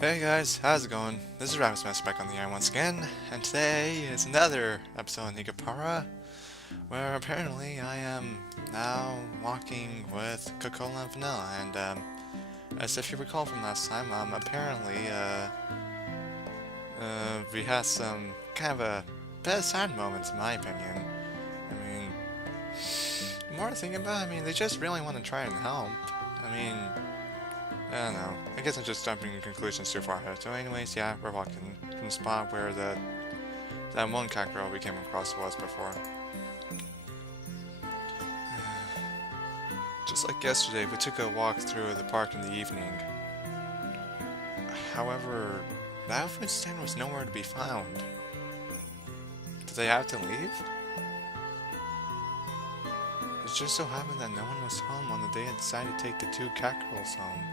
Hey guys, how's it going? This is Rabbit Smash back on the air once again, and today is another episode of Nekopara, where apparently I am now walking with Chocola Vanilla, and as if you recall from last time, apparently, we had some kind of a bit of sad moments in my opinion. I mean, the more I think about it, I mean, they just really want to try and help. I mean, I don't know. I guess I'm just jumping conclusions too far ahead. So anyways, yeah, we're walking from the spot where that one cat girl we came across was before. Just like yesterday, we took a walk through the park in the evening. However, that food stand was nowhere to be found. Did they have to leave? It just so happened that no one was home on the day I decided to take the two cat girls home.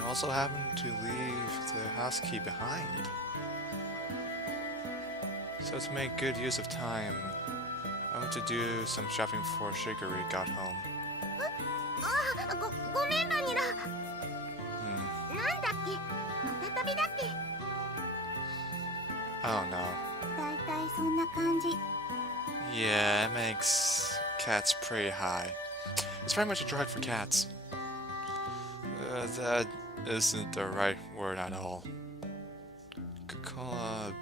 I also happened to leave the house key behind. So to make good use of time, I went to do some shopping before Shigeru got home. I don't know. Yeah, it makes cats pretty high. It's very much a drug for cats. That isn't the right word at all. Chocola,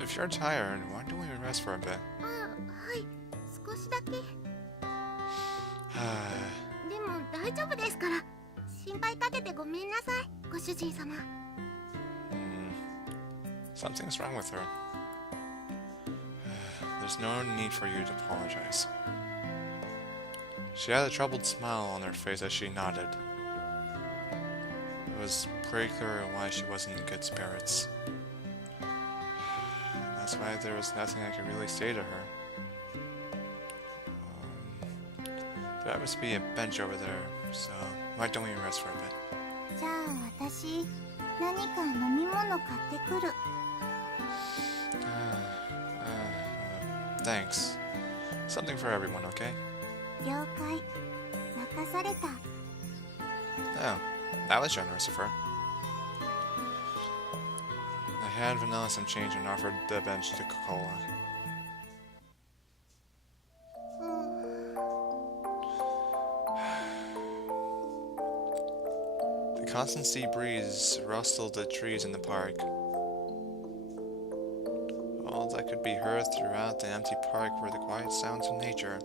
if you're tired, why don't we rest for a bit? Something's wrong with her. There's no need for you to apologize. She had a troubled smile on her face as she nodded. It was pretty clear why she wasn't in good spirits. That's why there was nothing I could really say to her. There happens to be a bench over there, so why don't we rest for a bit? Thanks. Something for everyone, okay? Oh, that was generous of her. I had Vanilla some change and offered the bench to Chocola. The constant sea breeze rustled the trees in the park. All that could be heard throughout the empty park were the quiet sounds of nature.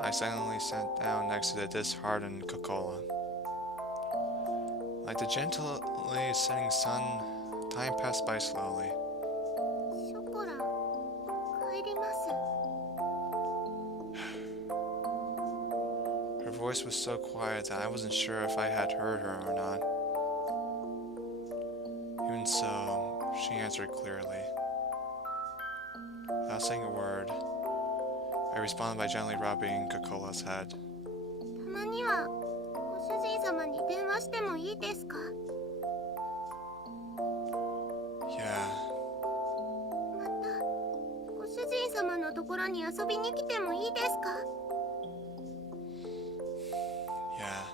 I silently sat down next to the disheartened Chocola. Like the gently setting sun, time passed by slowly. Her voice was so quiet that I wasn't sure if I had heard her or not. Even so, she answered clearly. Without saying a word, I responded by gently rubbing Chocola's head. Yeah. Yeah.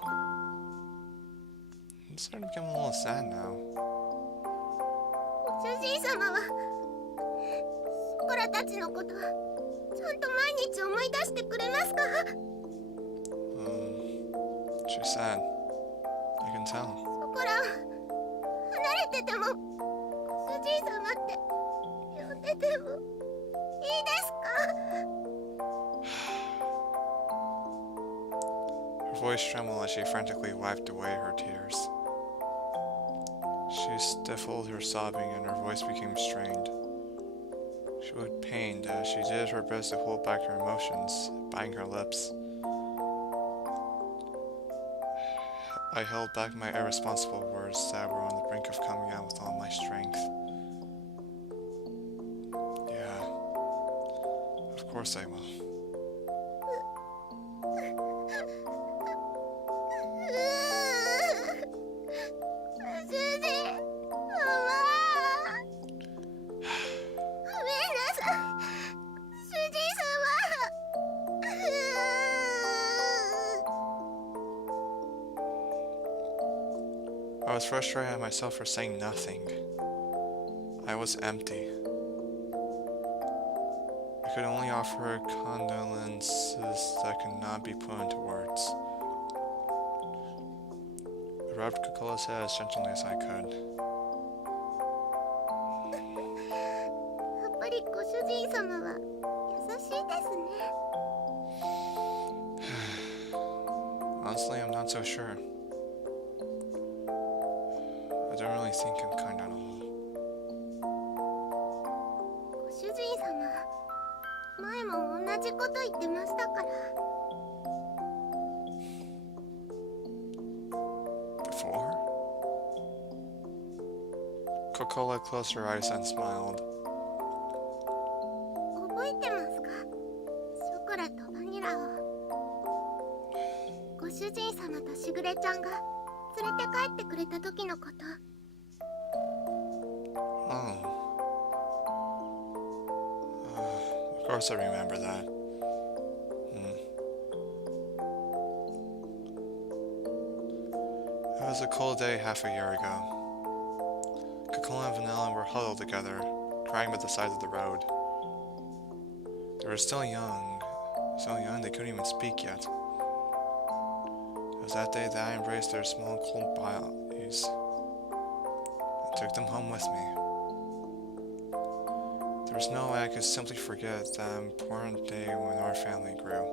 I'm starting to become a little sad now. She's sad. I can tell. Her voice trembled as she frantically wiped away her tears. She stifled her sobbing and her voice became strained. She looked pained as she did her best to hold back her emotions, biting her lips. I held back my irresponsible words that were on the brink of coming out with all my strength. Yeah, of course I will. I was frustrated at myself for saying nothing. I was empty. I could only offer condolences that could not be put into words. I rubbed Cocola's head as gently as I could. やっぱりご主人様は優しいですね。Honestly, I'm not so sure. I don't really think I'm kind at all. ご主人様、前も同じこと言ってましたから。Before? Coca-Cola closed her eyes and smiled. 覚えてますか？ショコラとバニラを。ご主人様としぐれちゃんが連れて帰ってくれた時のこと。Oh. Of course I remember that. It was a cold day half a year ago. Chocola and Vanilla were huddled together, crying by the side of the road. They were still young, so young they couldn't even speak yet. It was that day that I embraced their small cold bodies and took them home with me. There was no way I could simply forget that important day when our family grew.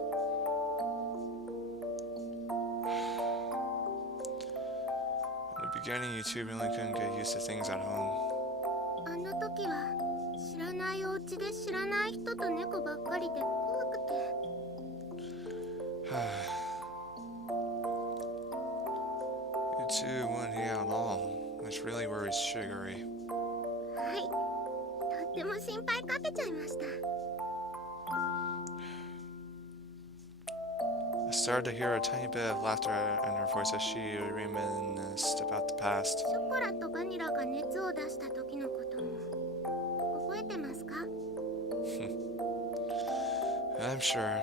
In the beginning, you two really couldn't get used to things at home. あの時は知らないお家で知らない人と猫ばっかりで怖くて。You two weren't here at all, which really worries Sugary. はい、とっても心配かけちゃいました。I started to hear a tiny bit of laughter in her voice as she reminisced about the past. ショコラとバニラが熱を出した時のことも覚えてますか？ I'm sure.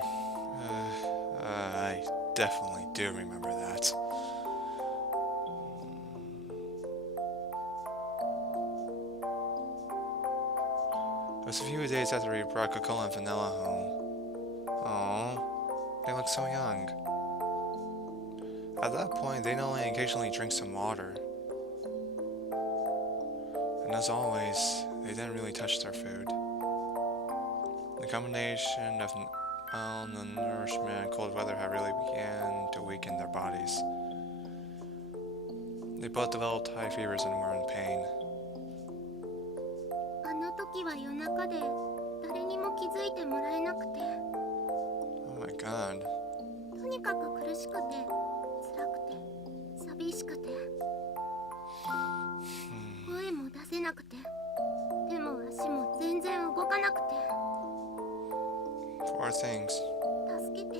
I definitely do remember that. It was a few days after we brought Cocola and Vanilla home. Aww, they look so young. At that point, they only occasionally drink some water. And as always, they didn't really touch their food. The combination of malnourishment and cold weather had really began to weaken their bodies. They both developed high fevers and were in pain. あの時は夜中で誰にも気づいてもらえなくて。Oh my god. とにかく苦しくて、辛くて、寂しくて。声も出せなくて、手も足も全然動かなくて。Poor things. 助けて、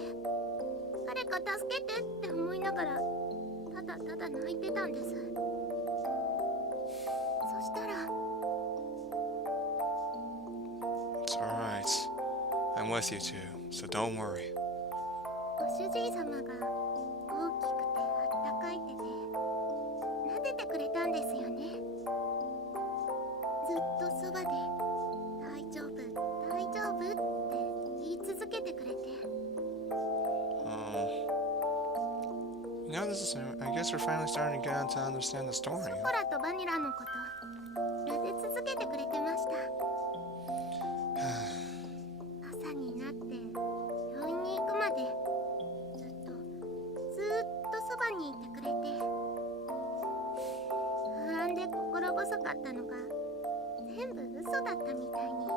誰か助けてって思いながら、ただただ泣いてたんです。そしたら、 It's alright. I'm with you two, so don't worry. ご主人様が大きくてあったかい手で撫でてくれたんですよね。ずっとそばで大丈夫大丈夫って言い続けてくれて。You know, I guess we're finally starting to get to understand the シ story. ョコラとバニラのこと撫で続けてくれてました。朝になって病院に行くまでずっとそばにいてくれて、不安で心細かったのが全部嘘だったみたいに。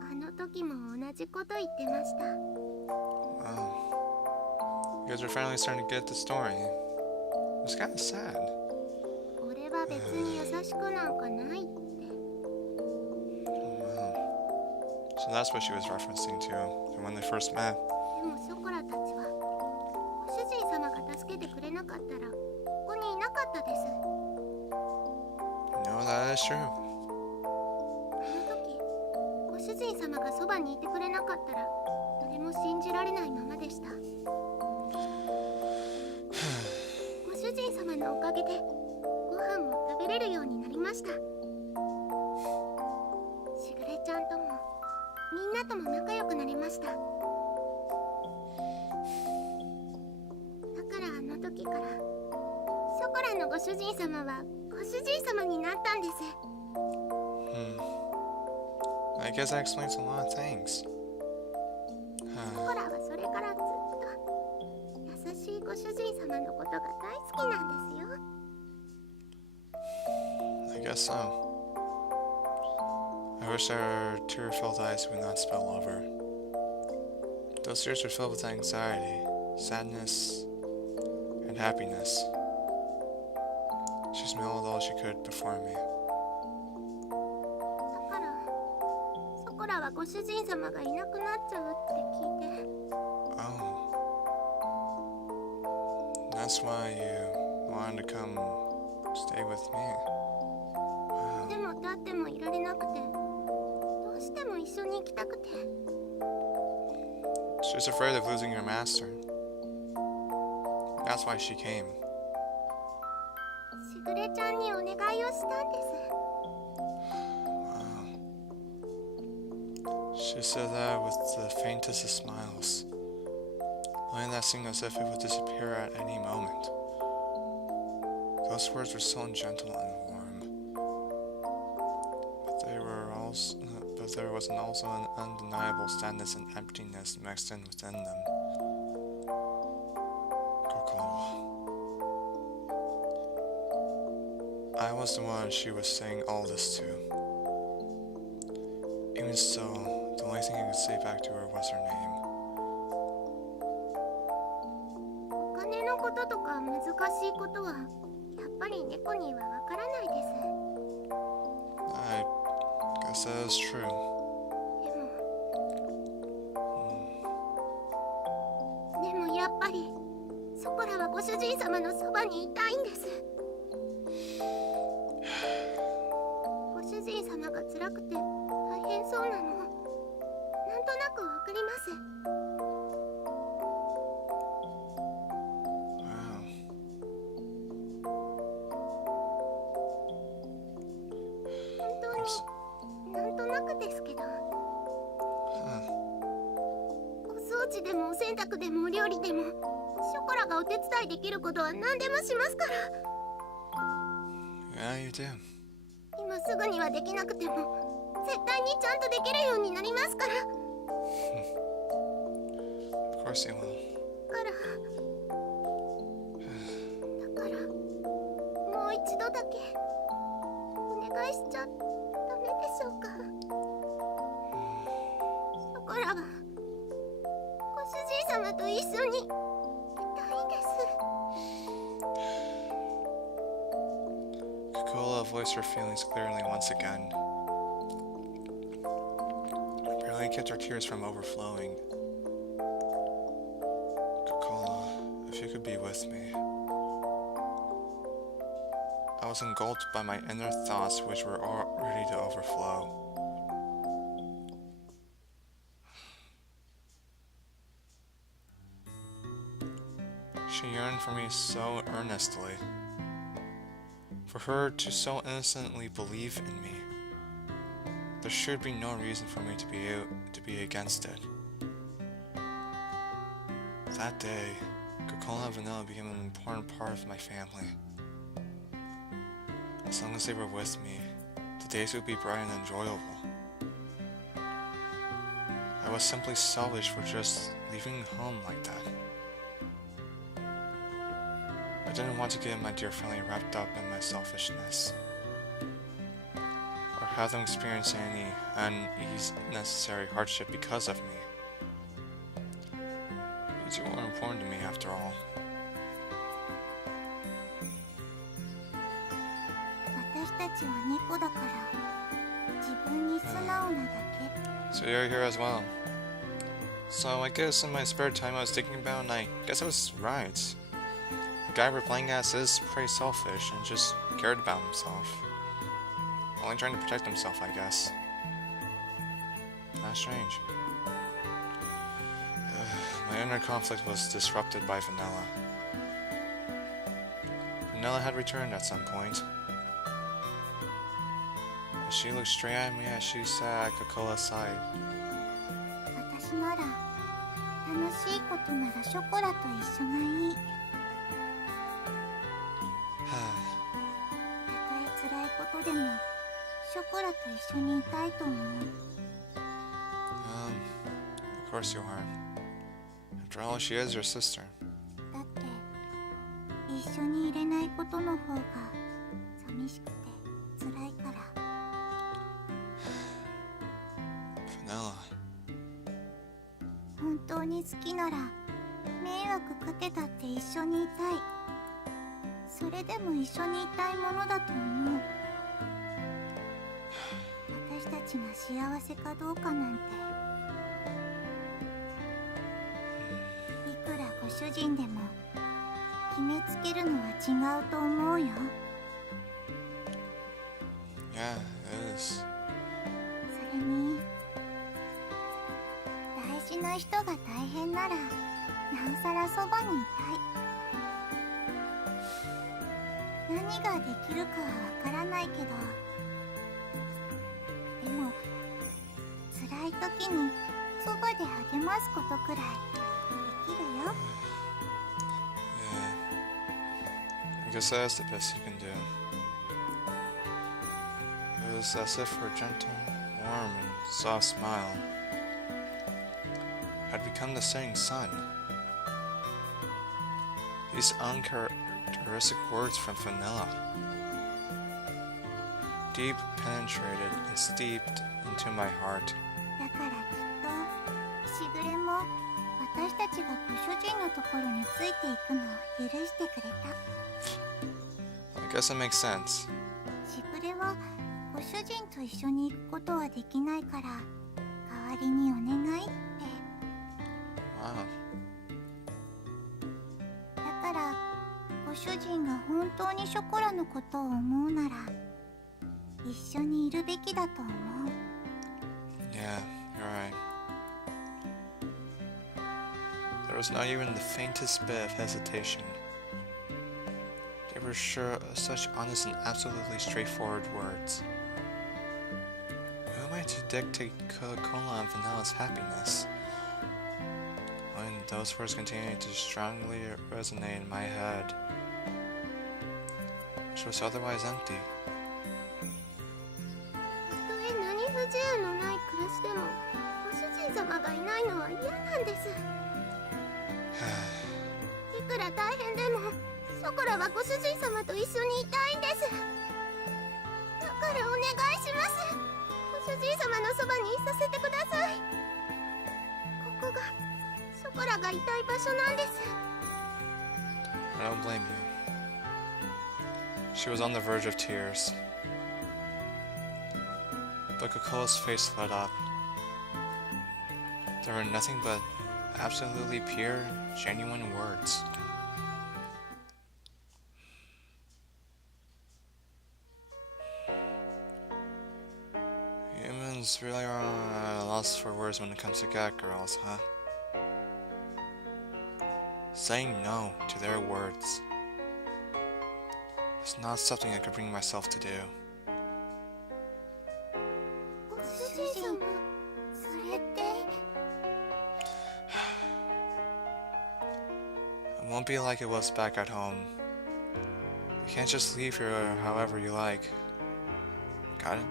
あの時も同じこと言ってました。 You guys are finally starting to get the story. It's kind of sad. 俺は別に優しくなんかないって。 So that's what she was referencing to when they first met. でもショコラたちはご主人様が助けてくれなかったらここにいなかったです。 No, that is true. あの時ご主人様がそばにいてくれなかったら誰も信じられないままでした。のおかげでご飯も食べれるようになりました。しぐれちゃんともみんなとも仲良くなれました。だからあの時からショコラのご主人様はご主人様になったんです。I guess that explains a lot of things. ショコラはそれからずっと優しいご主人様のことが大好きなんですよ。I guess so. I wish our tear-filled eyes would not spill over. Those tears were filled with anxiety, sadness, and happiness. She smiled all she could before me. だからショコラはご主人様がいなくなっちゃうって聞いて。Oh. That's why you wanted to come stay with me. でも立ってもいられなくて、どうしても一緒に行きたくて。She's afraid of losing your master. That's why she came. しぐれちゃんにお願いをしたんです。Wow. She said that with the faintest of smiles, letting that seemed as if it would disappear at any moment. Those words were so gentle and warm, but there was also an undeniable sadness and emptiness mixed in within them. Chocola. I was the one she was saying all this to. Even so, the only thing I could say back to her was her name. お金のこととか難しいことはやっぱり猫にはわからないです。I guess that is true. でもやっぱりショコラはご主人様のそばにいたいんです。ご主人様が辛くて大変そうなのなんとなくわかります。なんとなくですけど、お掃除でもお洗濯でもお料理でもショコラがお手伝いできることは何でもしますから。 Yeah, you do. 今すぐにはできなくても絶対にちゃんとできるようになりますから。 Of course you will. だからもう一度だけお願いしちゃダメでしょうか。ショコラはご主人様と一緒にいたいんです。 Chocola voiced her feelings clearly once again. Barely kept her tears from overflowing. Chocola, if you could be with me. I was engulfed by my inner thoughts, which were all ready to overflow. She yearned for me so earnestly, for her to so innocently believe in me. There should be no reason for me to be against it. That day, Chocola Vanilla became an important part of my family. As long as they were with me, the days would be bright and enjoyable. I was simply selfish for just leaving home like that. I didn't want to get my dear family wrapped up in my selfishness, or have them experience any unnecessary hardship because of me. You two are important to me after all. 私たちは猫だから自分に素直なだけ。 So you're here as well. So I guess in my spare time I was thinking about, and I guess I was right. The guy we're playing as is pretty selfish and just cared about himself. Only trying to protect himself, I guess. Not strange. My inner conflict was disrupted by Vanilla. Vanilla had returned at some point. She looked straight at me as she sat at Cocola's side. 私なら楽しいことならショコラと一緒がいい。たとえ辛いことでもショコラと一緒にいたいと思う。Of course you are. After all, she is your sister. だって一緒にいれないことの方が寂しくて辛いから。Vanilla. 本当に好きなら迷惑かけたって一緒にいたい。それでも一緒にいたいものだと思う。私たちが幸せかどうかなんていくらご主人でも決めつけるのは違うと思うよ。 Yeah, it is. それに大事な人が大変ならなおさらそばにいたい。何ができるかはわからないけど、でも辛い時にそばで励ますことくらいできるよ。 Yeah. I guess that's the best you can do. It was as if her gentle, warm, and soft smile had become the setting sun. These uncharacteristic words from Vanilla, deep penetrated and steeped into my heart. だからきっとしぐれも私たちがご主人のところについていくのを許してくれた。 I guess it makes sense. しぐれはご主人と一緒に行くことはできないから代わりにお願いって。 Wow. だからご主人が本当にショコラのことを思うなら一緒にいるべきだと思う。 Yeah, you're right. There was not even the faintest bit of hesitation. They were sure of such honest and absolutely straightforward words. Who am I to dictate Coca-Cola and Vanilla's happiness? When those words continued to strongly resonate in my head, which was otherwise empty. たとえ何不自由のない暮らしでもご主人様がいないのは嫌なんです。いくら大変でもショコラはご主人様と一緒にいたいんです。だからお願いします。ご主人様のそばにいさせてください。ここがショコラがいたい場所なんです。 I don't blame you. She was on the verge of tears. But Coca-Cola's face lit up. There were nothing but absolutely pure, genuine words. Humans really are at a loss for words when it comes to cat girls, huh? Saying no to their words was not something I could bring myself to do. ご主人様、それって。 It won't be like it was back at home. You can't just leave here however you like. Got it?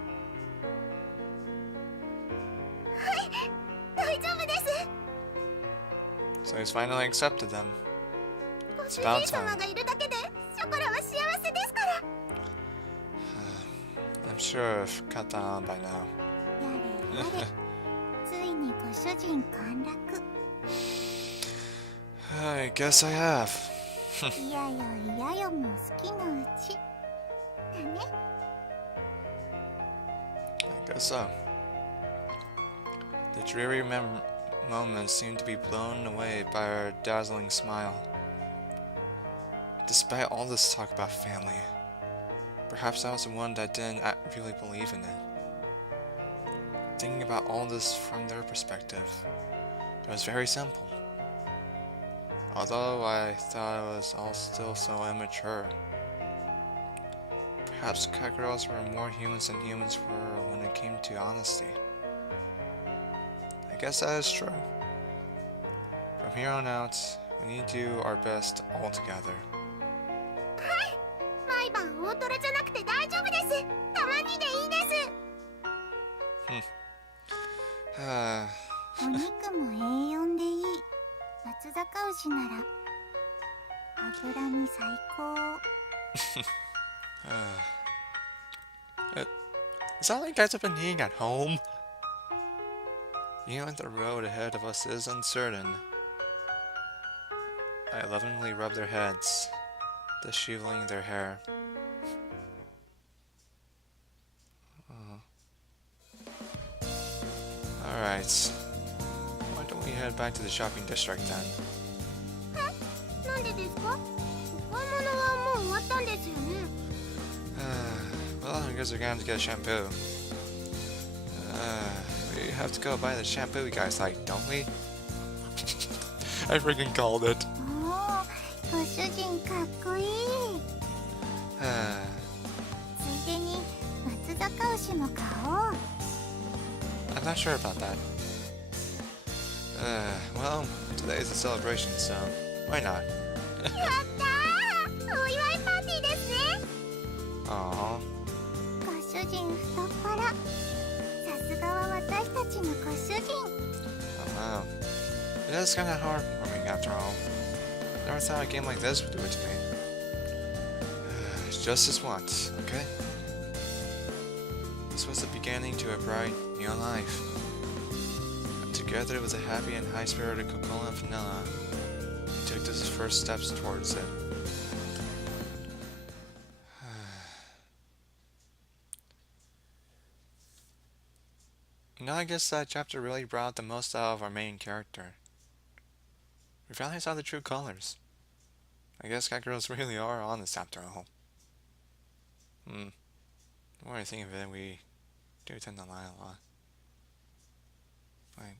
大丈夫です。 So he's finally accepted them. ご主人様がいるだけでショコラは幸せですから。 I'm sure I've caught that on by now. やれやれ、ついにご主人陥落。 I guess I have. いやよいやよも好きのうち。だね。 I guess so. The dreary moments seemed to be blown away by her dazzling smile. Despite all this talk about family, perhaps I was the one that didn't really believe in it. Thinking about all this from their perspective, it was very simple. Although I thought it was all still so immature, Perhaps cat girls were more humans than humans were when it came to honesty. I guess that is true. From here on out, we need to do our best all together. 毎晩大トロじゃなくて大丈夫です。たまにでいいです。お肉もA4でいい。松阪牛なら脂身最高。Is that all you guys have been eating at home? You know, the road ahead of us is uncertain. I lovingly rub their heads, disheveling their hair. Alright. Why don't we head back to the shopping district then? なんでですか？お買い物はもう終わったんですよね。Well, I guess we're going to get a shampoo. We have to go buy the shampoo you guys like, don't we? I freaking called it. おー、ご主人かっこいい。ついでに松阪牛も買おう。I'm not sure about that. Well, today is a celebration, so why not? やったー！お祝いパーティーですね。Aww. ご主人太っ腹。さすがは私たちのご主人。Wow. It is kind of heartwarming after all. Never thought a game like this would do it to me. Just as once, okay? This was the beginning to a bright, new life. And together with a happy and high-spirited Chocola Vanilla, we took these first steps towards it. You know, I guess that chapter really brought the most out of our main character. We finally saw the true colors. I guess cat girls really are honest after all. The more I think of it, we do tend to lie a lot. Like,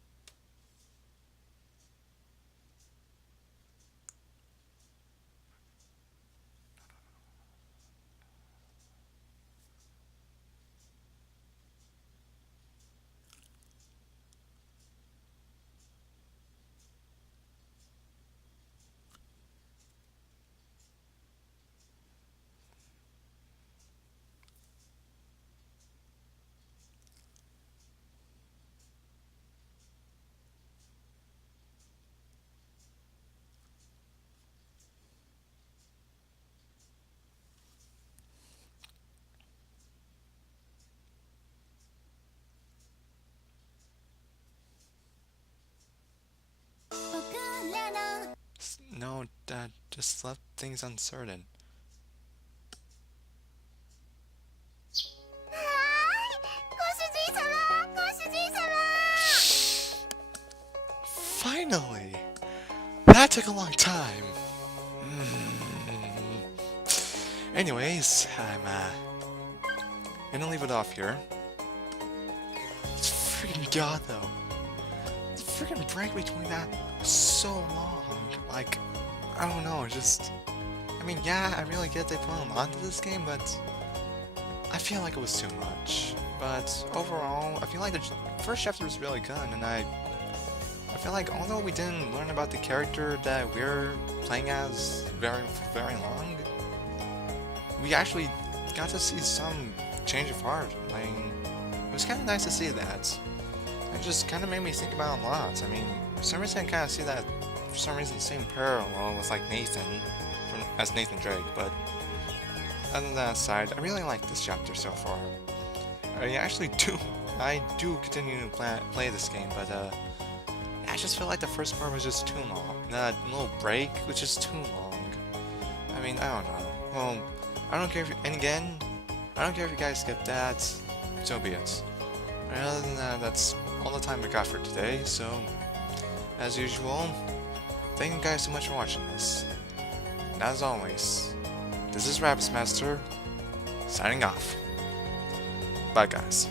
no, Dad, just left things uncertain. はーい、ご主人様、ご主人様。 Finally! That took a long time. Anyways, I'm gonna leave it off here. It's freaking god though. The freaking break between that was so long. Like, I don't know, I mean, yeah, I really get they put a lot into this game, but I feel like it was too much. But overall, I feel like the first chapter was really good, and I feel like although we didn't learn about the character that we're playing as for very long, we actually got to see some change of heart. I mean, it was kind of nice to see that. It just kind of made me think about it a lot. I mean, for some reason I kind of see that, for some reason, same parallel with like Nathan, as Nathan Drake, but other than that aside, I really like this chapter so far. I do continue to play this game, but I just feel like the first part was just too long. That little break was just too long. I mean, I don't know. Well, I don't care if I don't care if you guys skip that, so be it. And other than that, that's all the time we got for today, so as usual, thank you guys so much for watching this. And as always, this is Rabbit's Master, signing off. Bye guys.